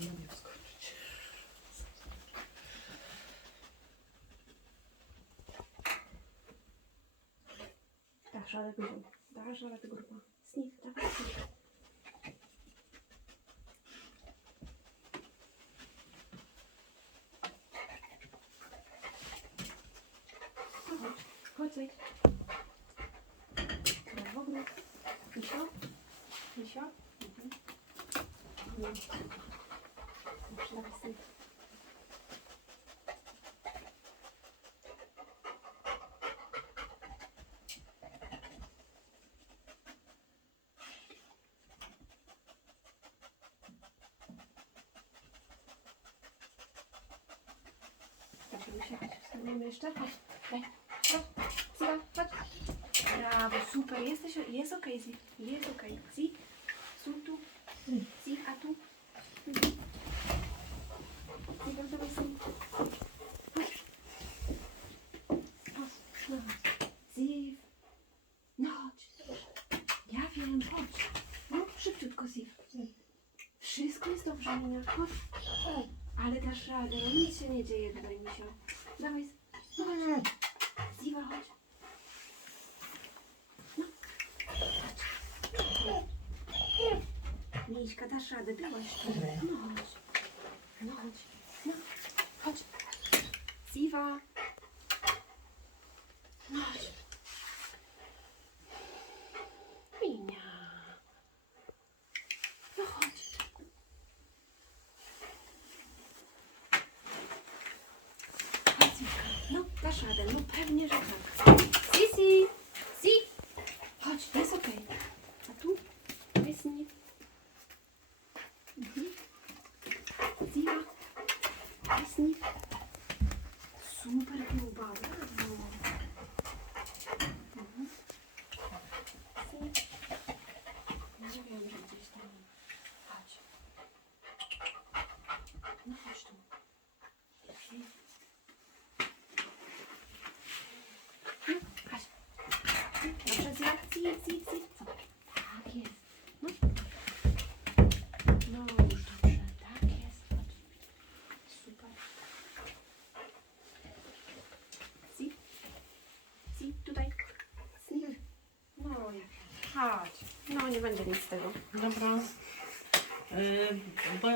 Nie umiem skoczyć. Dasz radę grupa. Dasz radę grupa. Sniff, dawaj sniff. Chodź, zejdź. Brawo, grup. Misio? Misio? Mhm. Mhm. Dobrze, dawaj sniff. Jeszcze. Chodź, daj. Siła, chodź. Brawo, super. Jesteś, jest okej, Zi. Jest okej. Zi, su tu. Zi, a tu. Zi. Dawaj. Chodź, no chodź. Ja wiem, chodź. No, szybciutko, Zi. Wszystko jest dobrze, Nina. Chodź. Ale dasz radę, nic się nie dzieje tutaj, misio. Dawaj, chodź. Ziwa, chodź. No. Miśka, dasz radę, byłaś tu. No chodź. No chodź. No, chodź. Ziwa. No chodź. Minia. No chodź. Chodź, Zifka. No, dasz radę. No pewnie, że tak. Sisi! Si! Chodź, jest okej. A tu? Jest nie. Mhm. Ziva. Jest nie. Super próba, brawo. Mhm. Si. Nie wiem, że gdzieś tam. Chodź. No chodź tu. Mhm. Chodź. Dobrze, zjadł, zjedz, zjedz, zjedz. Zobacz. Tak jest. No. No już dobrze. Tak jest. Chodź. Super. Si. Si, tutaj. Si. No jak. Chodź. No nie będzie nic z tego. Dobra. Yy, bo